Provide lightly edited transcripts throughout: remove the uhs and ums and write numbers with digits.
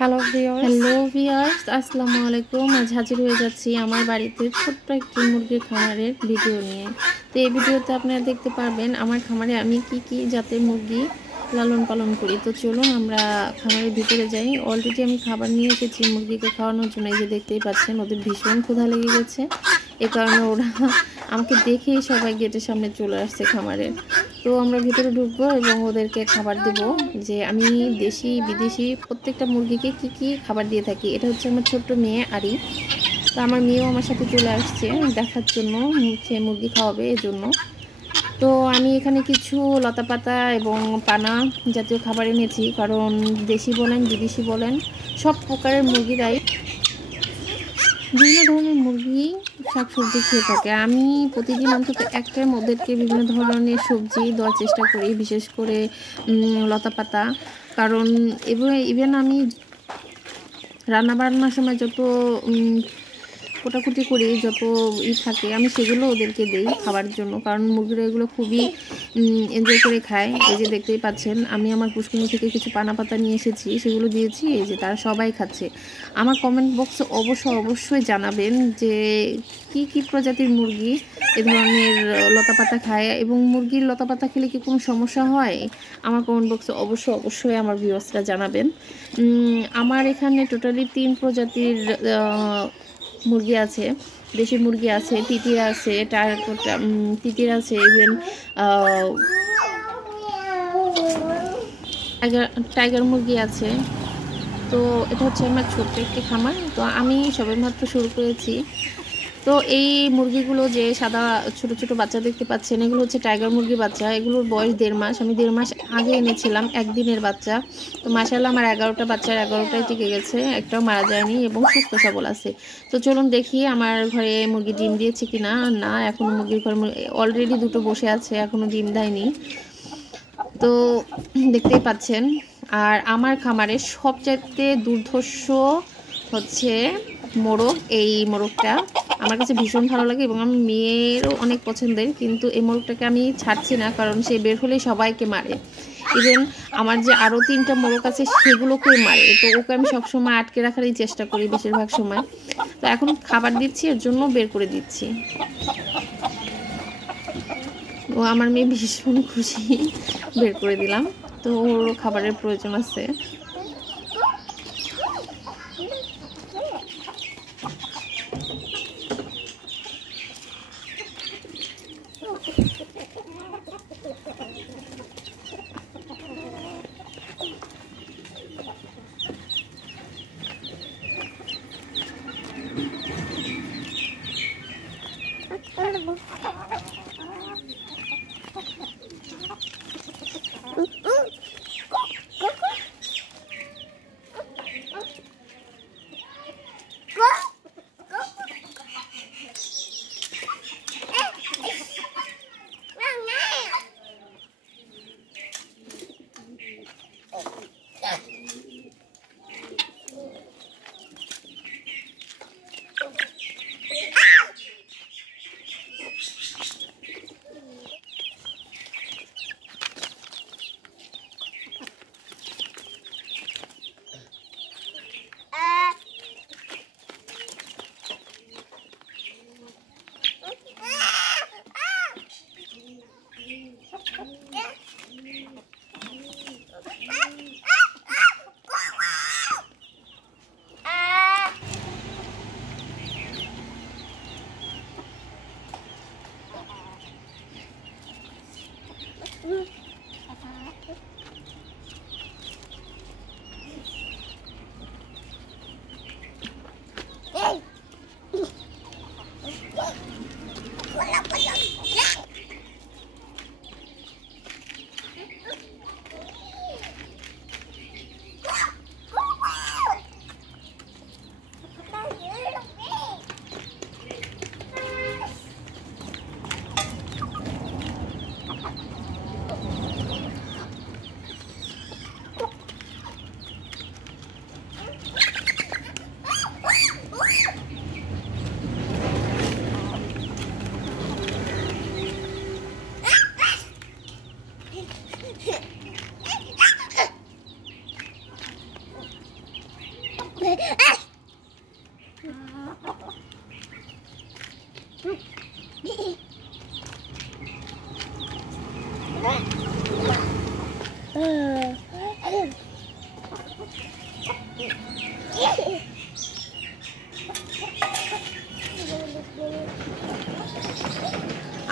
Hello viewers, আসসালামু আলাইকুম। আজ হাজির হয়ে যাচ্ছি আমার বাড়িতে ছোট্ট একটি মুরগির খামারের ভিডিও নিয়ে। তো এই ভিডিওতে আপনারা দেখতে পারবেন আমার খামারে আমি কি জাতের মুরগি লালন পালন করি। তো চলুন আমরা খামারের ভিতরে যাই। অলরেডি আমি খাবার নিয়ে এসেছি মুরগিকে খাওয়ানোর জন্য। এই যে দেখতেই পাচ্ছেন ওদের ভীষণ ক্ষুধা লেগে গেছে, এ কারণে ওরা আমাকে দেখেই সবাই গেটের সামনে চলে আসছে খামারের। তো আমরা ভিতরে ঢুকবো এবং ওদেরকে খাবার দেব। যে আমি দেশি বিদেশি প্রত্যেকটা মুরগিকে কি খাবার দিয়ে থাকি। এটা হচ্ছে আমার ছোট্ট মেয়ে আরি। তো আমার মেয়েও আমার সাথে চলে আসছে দেখার জন্য, সে মুরগি খাওয়াবে এজন্য। তো আমি এখানে কিছু লতাপাতা এবং পানা জাতীয় খাবার এনেছি, কারণ দেশি বলেন বিদেশি বলেন সব প্রকারের মুরগিরাই বিভিন্ন ধরনের মুরগি শাকসবজি খেয়ে থাকে। আমি প্রতিদিন অন্তত একটার মধ্যেকে বিভিন্ন ধরনের সবজি দেওয়ার চেষ্টা করি, বিশেষ করে লতাপাতা। কারণ ইভেন আমি রান্নাবান্নার সময় যত কোটাকুটি করি, যত থাকে আমি সেগুলো ওদেরকে দিই খাবার জন্য, কারণ মুরগিরা এগুলো খুবই এনজয় করে খায়। এই যে দেখতেই পাচ্ছেন আমি আমার পুষ্কুনি থেকে কিছু পানা পাতা নিয়ে এসেছি, সেগুলো দিয়েছি। এই যে তারা সবাই খাচ্ছে। আমার কমেন্ট বক্সে অবশ্যই জানাবেন যে কি প্রজাতির মুরগি এ ধরনের লতাপাতা খায়, এবং মুরগির লতাপাতা খেলে কি কোনো সমস্যা হয়। আমার কমেন্ট বক্সে অবশ্যই আমার ভিউয়ার্সরা জানাবেন। আমার এখানে টোটালি 3 প্রজাতির মুরগি আছে। দেশি মুরগি আছে, তিতির আছে, তিতির আছে, ইভেন টাইগার মুরগি আছে। তো এটা হচ্ছে আমার ছোট্ট একটি খামার। তো আমি সবেমাত্র শুরু করেছি। তো এই মুরগিগুলো যে সাদা ছোট ছোট বাচ্চা দেখতে পাচ্ছেন, এগুলো হচ্ছে টাইগার মুরগি বাচ্চা। এগুলোর বয়স 1.5 মাস। আমি 1.5 মাস আগে এনেছিলাম একদিনের বাচ্চা। তো মাশাআল্লাহ আমার 11টা বাচ্চার 11টাই টিকে গেছে, একটাও মারা যায়নি এবং সুস্থ সবল আছে। তো চলুন দেখি আমার ঘরে মুরগি ডিম দিয়েছে কিনা। না, এখনো মুরগির ঘরে অলরেডি 2টো বসে আছে, এখনো ডিম দেয়নি। তো দেখতেই পাচ্ছেন। আর আমার খামারের সবচাইতে দুর্ধর্ষ হচ্ছে মোরগ। এই মোরগটা আমার কাছে ভীষণ ভালো লাগে এবং আমার মেয়েরও অনেক পছন্দের, কিন্তু এই মোরগটাকে আমি ছাড়ছি না, কারণ সে বের হলেই সবাইকে মারে। ইভেন আমার যে আরও 3টা মোরগ আছে সেগুলোকেই মারে। তো ওকে আমি সবসময় আটকে রাখারই চেষ্টা করি বেশিরভাগ সময়। তো এখন খাবার দিচ্ছি, এর জন্য বের করে দিচ্ছি। ও আমার মেয়ে ভীষণ খুশি, বের করে দিলাম। তো ওরও খাবারের প্রয়োজন আছে।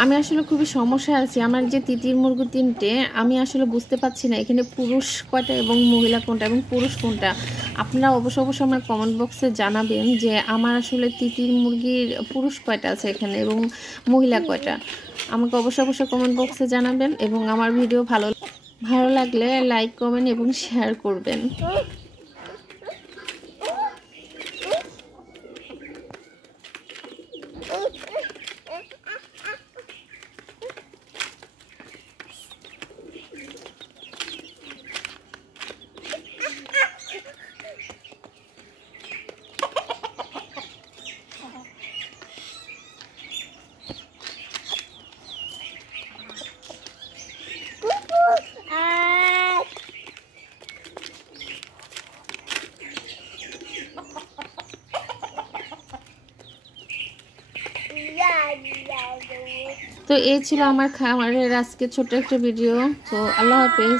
আমি আসলে খুবই সমস্যায় আছি। আমার যে তিতির মুরগি ৩ টে, আমি আসলে বুঝতে পারছি না এখানে পুরুষ কয়টা এবং মহিলা কোনটা এবং পুরুষ কোনটা। আপনারা অবশ্যই আমার কমেন্ট বক্সে জানাবেন যে আমার আসলে তিতির মুরগির পুরুষ কয়টা আছে এখানে এবং মহিলা কয়টা। আমাকে অবশ্যই কমেন্ট বক্সে জানাবেন এবং আমার ভিডিও ভালো লাগলে লাইক, কমেন্ট এবং শেয়ার করবেন। তো এই ছিল আমার খামারের আজকে ছোট্ট একটা ভিডিও। তো আল্লাহ হাফেজ।